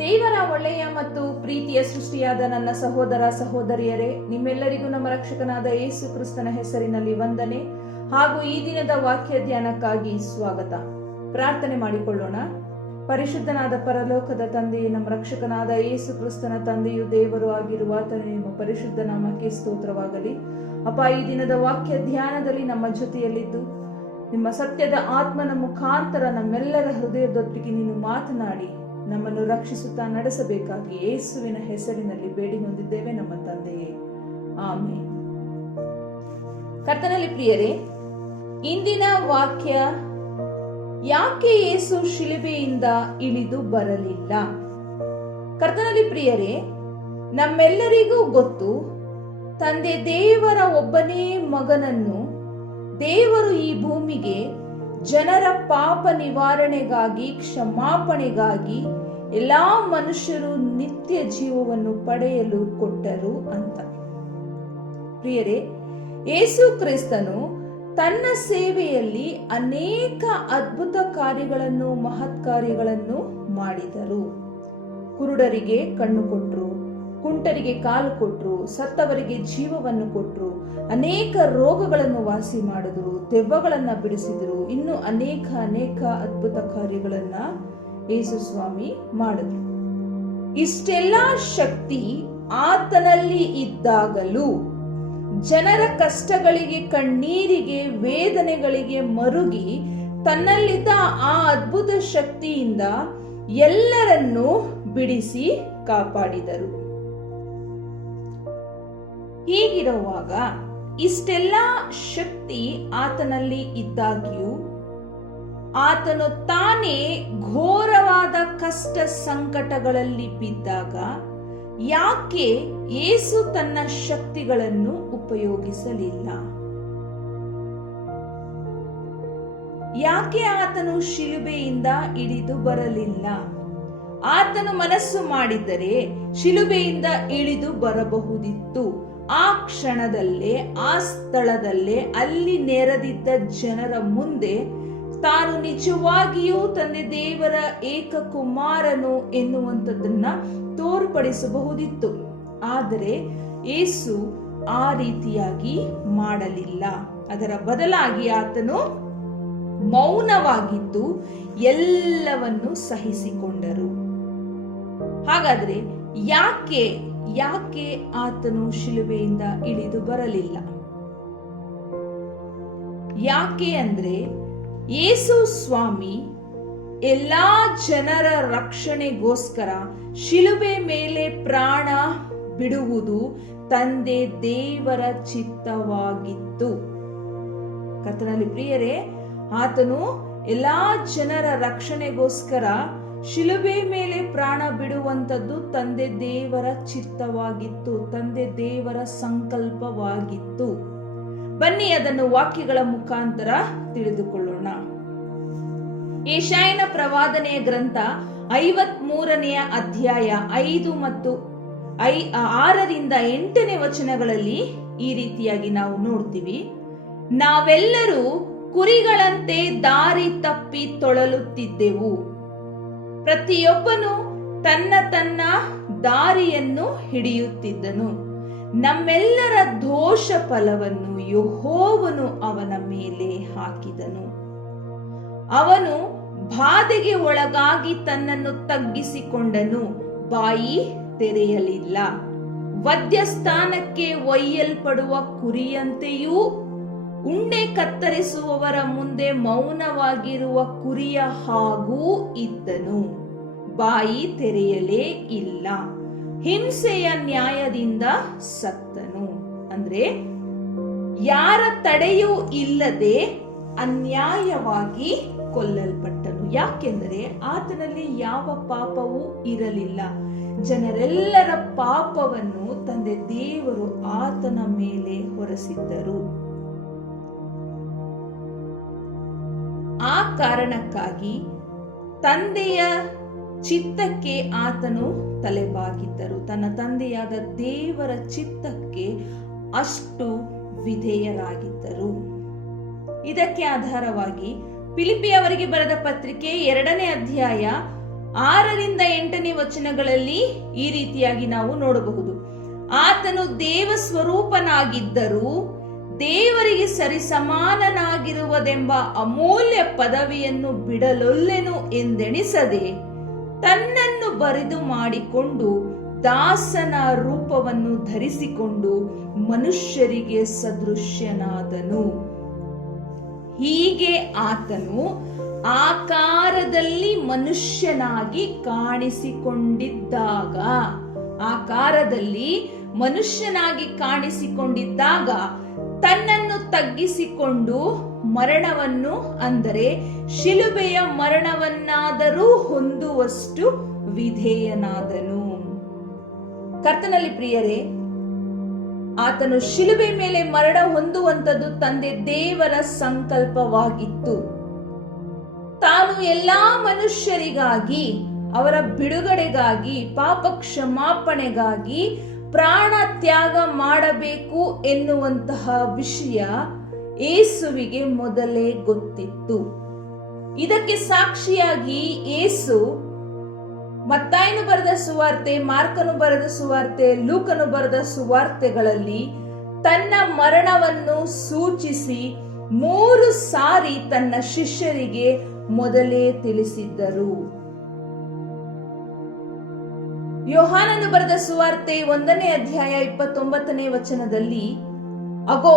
ದೇವರ ಒಳ್ಳೆಯ ಮತ್ತು ಪ್ರೀತಿಯ ಸೃಷ್ಟಿಯಾದ ನನ್ನ ಸಹೋದರ ಸಹೋದರಿಯರೇ, ನಿಮ್ಮೆಲ್ಲರಿಗೂ ನಮ್ಮ ರಕ್ಷಕನಾದ ಯೇಸು ಕ್ರಿಸ್ತನ ಹೆಸರಿನಲ್ಲಿ ವಂದನೆ ಹಾಗೂ ಈ ದಿನದ ವಾಕ್ಯ ಧ್ಯಾನಕ್ಕಾಗಿ ಸ್ವಾಗತ. ಪ್ರಾರ್ಥನೆ ಮಾಡಿಕೊಳ್ಳೋಣ. ಪರಿಶುದ್ಧನಾದ ಪರಲೋಕದ ತಂದೆಯೇ, ನಮ್ಮ ರಕ್ಷಕನಾದ ಯೇಸು ಕ್ರಿಸ್ತನ ತಂದೆಯು ದೇವರು ಆಗಿರುವ ನಿಮ್ಮ ಪರಿಶುದ್ಧ ನಾಮಕ್ಕೆ ಸ್ತೋತ್ರವಾಗಲಿ. ಅಪ್ಪ, ಈ ದಿನದ ವಾಕ್ಯ ಧ್ಯಾನದಲ್ಲಿ ನಮ್ಮ ಜೊತೆಯಲ್ಲಿದ್ದು ನಿಮ್ಮ ಸತ್ಯದ ಆತ್ಮನ ಮುಖಾಂತರ ನಮ್ಮೆಲ್ಲರ ಹೃದಯದೊಟ್ಟಿಗೆ ನೀನು ಮಾತನಾಡಿ ನಮ್ಮನ್ನು ರಕ್ಷಿಸುತ್ತಾ ನಡೆಸಬೇಕಾಗಿ ಯೇಸುವಿನ ಹೆಸರಿನಲ್ಲಿ ಬೇಡಿ ಹೊಂದಿದ್ದೇವೆ ನಮ್ಮ ತಂದೆಯೇ, ಆಮೆನ್. ಕರ್ತನಲ್ಲಿ ಪ್ರಿಯರೇ, ಇಂದಿನ ವಾಕ್ಯ, ಯಾಕೆ ಯೇಸು ಶಿಲುಬೆಯಿಂದ ಇಳಿದು ಬರಲಿಲ್ಲ? ಕರ್ತನಲ್ಲಿ ಪ್ರಿಯರೇ, ನಮ್ಮೆಲ್ಲರಿಗೂ ಗೊತ್ತು, ತಂದೆ ದೇವರ ಒಬ್ಬನೇ ಮಗನನ್ನು ದೇವರು ಈ ಭೂಮಿಗೆ ಜನರ ಪಾಪ ನಿವಾರಣೆಗಾಗಿ, ಕ್ಷಮಾಪಣೆಗಾಗಿ, ಎಲ್ಲಾ ಮನುಷ್ಯರು ನಿತ್ಯ ಜೀವವನ್ನು ಪಡೆಯಲು ಕೊಟ್ಟರು ಅಂತ. ಪ್ರಿಯರೇ, ಯೇಸು ಕ್ರಿಸ್ತನು ತನ್ನ ಸೇವೆಯಲ್ಲಿ ಅನೇಕ ಅದ್ಭುತ ಕಾರ್ಯಗಳನ್ನು, ಮಹತ್ ಕಾರ್ಯಗಳನ್ನು ಮಾಡಿದರು. ಕುರುಡರಿಗೆ ಕಣ್ಣು ಕೊಟ್ಟರು, ಕುಂಟರಿಗೆ ಕಾಲು ಕೊಟ್ಟರು, ಸತ್ತವರಿಗೆ ಜೀವವನ್ನು ಕೊಟ್ಟರು, ಅನೇಕ ರೋಗಗಳನ್ನು ವಾಸಿ ಮಾಡಿದ್ರು, ದೆವ್ವಗಳನ್ನ ಬಿಡಿಸಿದ್ರು, ಇನ್ನು ಅನೇಕ ಅದ್ಭುತ ಕಾರ್ಯಗಳನ್ನ ಯೇಸು ಸ್ವಾಮಿ ಮಾಡಿದ್ರು. ಇಷ್ಟೆಲ್ಲ ಶಕ್ತಿ ಆತನಲ್ಲಿ ಇದ್ದಾಗಲೂ ಜನರ ಕಷ್ಟಗಳಿಗೆ, ಕಣ್ಣೀರಿಗೆ, ವೇದನೆಗಳಿಗೆ ಮರುಗಿ ತನ್ನಲ್ಲಿದ್ದ ಆ ಅದ್ಭುತ ಶಕ್ತಿಯಿಂದ ಎಲ್ಲರನ್ನೂ ಬಿಡಿಸಿ ಕಾಪಾಡಿದರು. ಹೀಗಿರುವಾಗ, ಇಷ್ಟೆಲ್ಲ ಶಕ್ತಿ ಆತನಲ್ಲಿ ಇದ್ದಾಗ್ಯೂ ಆತನು ತಾನೇ ಘೋರವಾದ ಕಷ್ಟ ಸಂಕಟಗಳಲ್ಲಿ ಬಿದ್ದಾಗ ಯಾಕೆ ಯೇಸು ತನ್ನ ಶಕ್ತಿಗಳನ್ನು ಉಪಯೋಗಿಸಲಿಲ್ಲ? ಯಾಕೆ ಆತನು ಶಿಲುಬೆಯಿಂದ ಇಳಿದು ಬರಲಿಲ್ಲ? ಆತನು ಮನಸ್ಸು ಮಾಡಿದ್ದರೆ ಶಿಲುಬೆಯಿಂದ ಇಳಿದು ಬರಬಹುದಿತ್ತು. ಆ ಕ್ಷಣದಲ್ಲೇ, ಆ ಸ್ಥಳದಲ್ಲೇ, ಅಲ್ಲಿ ನೆರೆದಿದ್ದ ಜನರ ಮುಂದೆ ತಾನು ನಿಜವಾಗಿಯೂ ತಂದೆ ದೇವರ ಏಕ ಕುಮಾರನು ಎನ್ನುವಂಥದ್ದನ್ನ ತೋರ್ಪಡಿಸಬಹುದಿತ್ತು. ಆದರೆ ಯೇಸು ಆ ರೀತಿಯಾಗಿ ಮಾಡಲಿಲ್ಲ. ಅದರ ಬದಲಾಗಿ ಆತನು ಮೌನವಾಗಿದ್ದು ಎಲ್ಲವನ್ನು ಸಹಿಸಿಕೊಂಡರು. ಹಾಗಾದ್ರೆ ಯಾಕೆ ಆತನು ಶಿಲುಬೆಯಿಂದ ಇಳಿದು ಬರಲಿಲ್ಲ? ಯಾಕೆ ಅಂದ್ರೆ, ಯೇಸು ಸ್ವಾಮಿ ಎಲ್ಲಾ ಜನರ ರಕ್ಷಣೆಗೋಸ್ಕರ ಶಿಲುಬೆ ಮೇಲೆ ಪ್ರಾಣ ಬಿಡುವುದು ತಂದೆ ದೇವರ ಚಿತ್ತವಾಗಿತ್ತು. ಕರ್ತನಲ್ಲಿ ಪ್ರಿಯರೇ, ಆತನು ಎಲ್ಲಾ ಜನರ ರಕ್ಷಣೆಗೋಸ್ಕರ ಶಿಲುಬೆ ಮೇಲೆ ಪ್ರಾಣ ಬಿಡುವಂಥದ್ದು ತಂದೆ ದೇವರ ಚಿತ್ತವಾಗಿತ್ತು, ತಂದೆ ದೇವರ ಸಂಕಲ್ಪವಾಗಿತ್ತು. ಬನ್ನಿ ಅದನ್ನು ವಾಕ್ಯಗಳ ಮುಖಾಂತರ ತಿಳಿದುಕೊಳ್ಳೋಣ. ಯೆಶಾಯನ ಪ್ರವಾದನೆಯ ಗ್ರಂಥ 53ನೇ ಅಧ್ಯಾಯ 5 ಮತ್ತು 6ರಿಂದ 8ನೇ ವಚನಗಳಲ್ಲಿ ಈ ರೀತಿಯಾಗಿ ನಾವು ನೋಡ್ತೀವಿ. ನಾವೆಲ್ಲರೂ ಕುರಿಗಳಂತೆ ದಾರಿ ತಪ್ಪಿ ತೊಳಲುತ್ತಿದ್ದೆವು, ಪ್ರತಿಯೊಬ್ಬನು ತನ್ನ ದಾರಿಯನ್ನು ಹಿಡಿಯುತ್ತಿದ್ದನು. ನಮ್ಮೆಲ್ಲರ ದೋಷ ಫಲವನ್ನು ಯೆಹೋವನು ಅವನ ಮೇಲೆ ಹಾಕಿದನು. ಅವನು ಬಾಧೆಗೆ ಒಳಗಾಗಿ ತನ್ನನ್ನು ತಗ್ಗಿಸಿಕೊಂಡನು, ಬಾಯಿ ತೆರೆಯಲಿಲ್ಲ. ವಧ್ಯಸ್ಥಾನಕ್ಕೆ ಒಯ್ಯಲ್ಪಡುವ ಕುರಿಯಂತೆಯೂ, ಉಂಡೆ ಕತ್ತರಿಸುವವರ ಮುಂದೆ ಮೌನವಾಗಿರುವ ಕುರಿಯ ಹಾಗೂ ಇದ್ದನು, ಬಾಯಿ ತೆರೆಯಲೇ ಇಲ್ಲ. ಹಿಂಸೆಯ ನ್ಯಾಯದಿಂದ ಸತ್ತನು. ಅಂದ್ರೆ ಯಾರ ತಡೆಯೂ ಇಲ್ಲದೆ ಅನ್ಯಾಯವಾಗಿ ಕೊಲ್ಲಲ್ಪಟ್ಟನು. ಯಾಕೆಂದರೆ ಆತನಲ್ಲಿ ಯಾವ ಪಾಪವೂ ಇರಲಿಲ್ಲ. ಜನರೆಲ್ಲರ ಪಾಪವನ್ನು ತಂದೆ ದೇವರು ಆತನ ಮೇಲೆ ಹೊರಸಿದ್ದರು. ಆ ಕಾರಣಕ್ಕಾಗಿ ತಂದೆಯ ಚಿತ್ತಕ್ಕೆ ಆತನು ತಲೆಬಾಗಿದ್ದರು. ತನ್ನ ತಂದೆಯಾದ ದೇವರ ಚಿತ್ತಕ್ಕೆ ಅಷ್ಟು ವಿಧೇಯರಾಗಿದ್ದರು. ಇದಕ್ಕೆ ಆಧಾರವಾಗಿ ಫಿಲಿಪ್ಪಿಯವರಿಗೆ ಬರೆದ ಪತ್ರಿಕೆ 2ನೇ ಅಧ್ಯಾಯ 6ರಿಂದ 8ನೇ ವಚನಗಳಲ್ಲಿ ಈ ರೀತಿಯಾಗಿ ನಾವು ನೋಡಬಹುದು. ಆತನು ದೇವ ಸ್ವರೂಪನಾಗಿದ್ದರೂ ದೇವರಿಗೆ ಸರಿಸಮಾನನಾಗಿರುವುದೆಂಬ ಅಮೂಲ್ಯ ಪದವಿಯನ್ನು ಬಿಡಲೊಲ್ಲೆನು ಎಂದೆಣಿಸದೆ ತನ್ನನ್ನು ಬರಿದು ಮಾಡಿಕೊಂಡು ದಾಸನ ರೂಪವನ್ನು ಧರಿಸಿಕೊಂಡು ಮನುಷ್ಯರಿಗೆ ಸದೃಶ್ಯನಾದನು. ಹೀಗೆ ಆತನು ಆಕಾರದಲ್ಲಿ ಮನುಷ್ಯನಾಗಿ ಕಾಣಿಸಿಕೊಂಡಿದ್ದಾಗ ತನ್ನನ್ನು ತಗ್ಗಿಸಿಕೊಂಡು ಮರಣವನ್ನು, ಅಂದರೆ ಶಿಲುಬೆಯ ಮರಣವನ್ನಾದರೂ ಹೊಂದುವಷ್ಟು ವಿಧೇಯನಾದನು. ಕರ್ತನಲ್ಲಿ ಪ್ರಿಯರೇ, ಆತನು ಶಿಲುಬೆ ಮೇಲೆ ಮರಣ ಹೊಂದುವಂತದ್ದು ತಂದೆ ದೇವರ ಸಂಕಲ್ಪವಾಗಿತ್ತು. ತಾನು ಎಲ್ಲಾ ಮನುಷ್ಯರಿಗಾಗಿ, ಅವರ ಬಿಡುಗಡೆಗಾಗಿ, ಪಾಪ ಕ್ಷಮಾಪಣೆಗಾಗಿ ಪ್ರಾಣ ತ್ಯಾಗ ಮಾಡಬೇಕು ಎನ್ನುವಂತಹ ವಿಷಯ ಯೇಸುವಿಗೆ ಮೊದಲೇ ಗೊತ್ತಿತ್ತು. ಇದಕ್ಕೆ ಸಾಕ್ಷಿಯಾಗಿ ಯೇಸು ಮತ್ತಾಯನು ಬರೆದ ಸುವಾರ್ತೆ, ಮಾರ್ಕನು ಬರೆದ ಸುವಾರ್ತೆ, ಲೂಕನು ಬರೆದ ಸುವಾರ್ತೆಗಳಲ್ಲಿ ತನ್ನ ಮರಣವನ್ನು ಸೂಚಿಸಿ 3 ಸಾರಿ ತನ್ನ ಶಿಷ್ಯರಿಗೆ ಮೊದಲೇ ತಿಳಿಸಿದ್ದರು. ಯೋಹಾನನು ಬರೆದ ಸುವಾರ್ತೆ 1ನೇ ಅಧ್ಯಾಯ 29ನೇ ವಚನದಲ್ಲಿ, ಅಗೋ,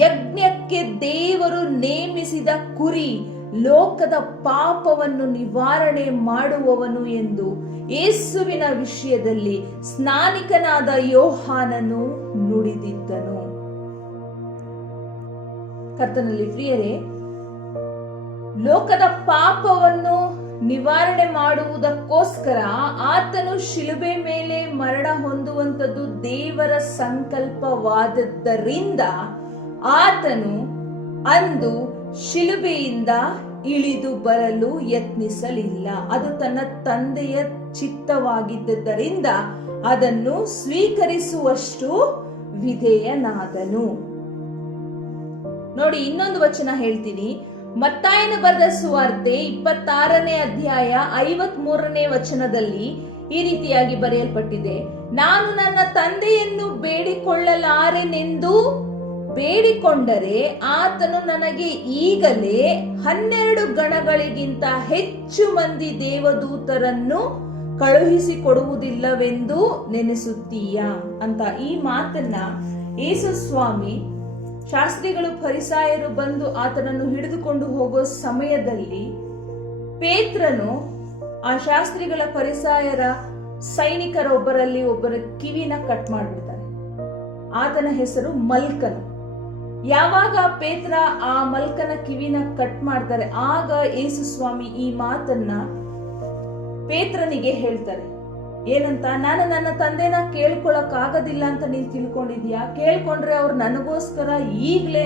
ಯಜ್ಞಕ್ಕೆ ದೇವರು ನೇಮಿಸಿದ ಕುರಿ, ಲೋಕದ ಪಾಪವನ್ನು ನಿವಾರಣೆ ಮಾಡುವವನು ಎಂದು ಯೇಸುವಿನ ವಿಷಯದಲ್ಲಿ ಸ್ನಾನಿಕನಾದ ಯೋಹಾನನು ನುಡಿದಿದ್ದನು. ಕರ್ತನಲ್ಲಿ ಪ್ರಿಯರೇ, ಲೋಕದ ಪಾಪವನ್ನು ನಿವಾರಣೆ ಮಾಡುವುದಕ್ಕೋಸ್ಕರ ಆತನು ಶಿಲುಬೆ ಮೇಲೆ ಮರಣ ಹೊಂದುವಂತದ್ದು ದೇವರ ಸಂಕಲ್ಪವಾದದ್ದರಿಂದ ಆತನು ಅಂದು ಶಿಲುಬೆಯಿಂದ ಇಳಿದು ಬರಲು ಯತ್ನಿಸಲಿಲ್ಲ. ಅದು ತನ್ನ ತಂದೆಯ ಚಿತ್ತವಾಗಿದ್ದರಿಂದ ಅದನ್ನು ಸ್ವೀಕರಿಸುವಷ್ಟು ವಿಧೇಯನಾದನು. ನೋಡಿ, ಇನ್ನೊಂದು ವಚನ ಹೇಳ್ತೀನಿ. ಮತ್ತಾಯನು ಬರೆದ ಸುವಾರ್ತೆ 26ನೇ ಅಧ್ಯಾಯ 53ನೇ ವಚನದಲ್ಲಿ ಈ ರೀತಿಯಾಗಿ ಬರೆಯಲ್ಪಟ್ಟಿದೆ, ನಾನು ನನ್ನ ತಂದೆಯನ್ನು ಬೇಡಿಕೊಳ್ಳಲಾರೆನೆಂದು ಬೇಡಿಕೊಂಡರೆ ಆತನು ನನಗೆ ಈಗಲೇ 12 ಗಣಗಳಿಗಿಂತ ಹೆಚ್ಚು ಮಂದಿ ದೇವದೂತರನ್ನು ಕಳುಹಿಸಿಕೊಡುವುದಿಲ್ಲವೆಂದು ನೆನೆಸುತ್ತೀಯಾ ಅಂತ ಈ ಮಾತನ್ನ ಯೇಸು ಸ್ವಾಮಿ, ಶಾಸ್ತ್ರಿಗಳು ಫರಿಸಾಯರು ಬಂದು ಆತನನ್ನು ಹಿಡಿದುಕೊಂಡು ಹೋಗೋ ಸಮಯದಲ್ಲಿ ಪೇತ್ರನು ಆ ಶಾಸ್ತ್ರಿಗಳ ಫರಿಸಾಯರ ಸೈನಿಕರ ಒಬ್ಬರ ಕಿವಿನ ಕಟ್ ಮಾಡಿಬಿಡ್ತಾರೆ. ಆತನ ಹೆಸರು ಮಲ್ಕನು. ಯಾವಾಗ ಪೇತ್ರ ಆ ಮಲ್ಕನ ಕಿವಿನ ಕಟ್ ಮಾಡ್ತಾರೆ, ಆಗ ಯೇಸು ಸ್ವಾಮಿ ಈ ಮಾತನ್ನ ಪೇತ್ರನಿಗೆ ಹೇಳ್ತಾರೆ. ಏನಂತ, ನಾನು ನನ್ನ ತಂದೆನ ಕೇಳ್ಕೊಳಕ್ ಆಗೋದಿಲ್ಲ ಅಂತ ನೀನ್ ತಿಳ್ಕೊಂಡಿದ್ಯಾ? ಕೇಳ್ಕೊಂಡ್ರೆ ಅವ್ರು ನನಗೋಸ್ಕರ ಈಗ್ಲೇ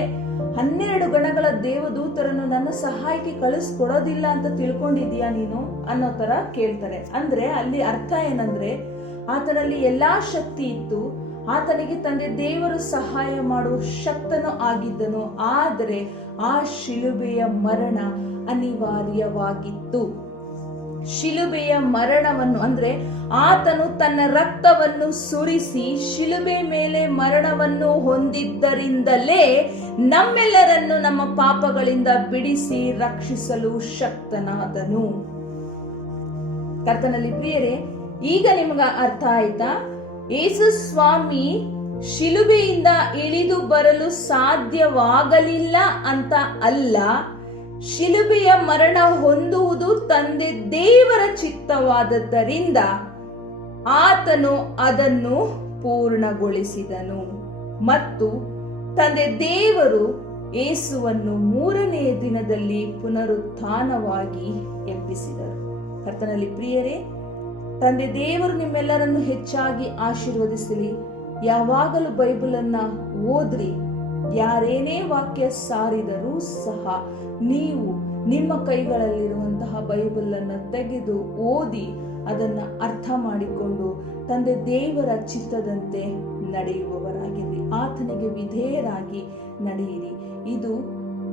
12 ಗಣಗಳ ದೇವದೂತರನ್ನು ನನ್ನ ಸಹಾಯಕ್ಕೆ ಕಳಿಸ್ಕೊಡೋದಿಲ್ಲ ಅಂತ ತಿಳ್ಕೊಂಡಿದ್ಯಾ ನೀನು ಅನ್ನೋ ತರ ಕೇಳ್ತಾರೆ. ಅಂದ್ರೆ ಅಲ್ಲಿ ಅರ್ಥ ಏನಂದ್ರೆ, ಆತನಲ್ಲಿ ಎಲ್ಲಾ ಶಕ್ತಿ ಇತ್ತು, ಆತನಿಗೆ ತಂದೆ ದೇವರು ಸಹಾಯ ಮಾಡುವ ಶಕ್ತನೂ ಆಗಿದ್ದನು. ಆದರೆ ಆ ಶಿಲುಬೆಯ ಮರಣ ಅನಿವಾರ್ಯವಾಗಿತ್ತು. ಶಿಲುಬೆಯ ಮರಣವನ್ನು, ಅಂದ್ರೆ ಆತನು ತನ್ನ ರಕ್ತವನ್ನು ಸುರಿಸಿ ಶಿಲುಬೆ ಮೇಲೆ ಮರಣವನ್ನು ಹೊಂದಿದ್ದರಿಂದಲೇ ನಮ್ಮೆಲ್ಲರನ್ನು ನಮ್ಮ ಪಾಪಗಳಿಂದ ಬಿಡಿಸಿ ರಕ್ಷಿಸಲು ಶಕ್ತನಾದನು. ಕರ್ತನಲ್ಲಿ ಪ್ರಿಯರೇ, ಈಗ ನಿಮಗ ಅರ್ಥ ಆಯ್ತಾ? ಯೇಸು ಸ್ವಾಮಿ ಶಿಲುಬೆಯಿಂದ ಇಳಿದು ಬರಲು ಸಾಧ್ಯವಾಗಲಿಲ್ಲ ಅಂತ ಅಲ್ಲ, ಶಿಲುಬೆಯ ಮರಣ ಹೊಂದುವುದು ತಂದೆ ದೇವರ ಚಿತ್ತವಾದದ್ದರಿಂದ ಆತನು ಅದನ್ನು ಪೂರ್ಣಗೊಳಿಸಿದನು ಮತ್ತು ತಂದೆ ದೇವರು ಯೇಸುವನ್ನು 3ನೇ ದಿನದಲ್ಲಿ ಪುನರುತ್ಥಾನವಾಗಿ ಎಬ್ಬಿಸಿದರು. ಕರ್ತನಲ್ಲಿ ಪ್ರಿಯರೇ, ತಂದೆ ದೇವರು ನಿಮ್ಮೆಲ್ಲರನ್ನು ಹೆಚ್ಚಾಗಿ ಆಶೀರ್ವದಿಸಲಿ. ಯಾವಾಗಲೂ ಬೈಬಲನ್ನ ಓದ್ರಿ. ಯಾರೇನೇ ವಾಕ್ಯ ಸಾರಿದರೂ ಸಹ ನೀವು ನಿಮ್ಮ ಕೈಗಳಲ್ಲಿರುವಂತಹ ಬೈಬಲ್ ಅನ್ನು ತೆಗೆದು ಓದಿ ಅದನ್ನ ಅರ್ಥ ಮಾಡಿಕೊಂಡು ತಂದೆ ದೇವರ ಚಿತ್ತದಂತೆ ನಡೆಯುವವರಾಗಿರಿ. ಆತನಿಗೆ ವಿಧೇಯರಾಗಿ ನಡೆಯಿರಿ. ಇದು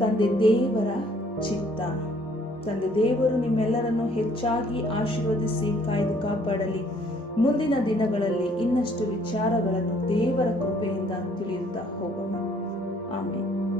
ತಂದೆ ದೇವರ ಚಿತ್ತ. ತಂದೆ ದೇವರು ನಿಮ್ಮೆಲ್ಲರನ್ನು ಹೆಚ್ಚಾಗಿ ಆಶೀರ್ವದಿಸಿ ಕಾಯ್ದು ಕಾಪಾಡಲಿ. ಮುಂದಿನ ದಿನಗಳಲ್ಲಿ ಇನ್ನಷ್ಟು ವಿಚಾರಗಳನ್ನು ದೇವರ ಕೃಪೆಯಿಂದ ತಿಳಿಯುತ್ತಾ ಹೋಗೋಣ. ಆಮೇಲೆ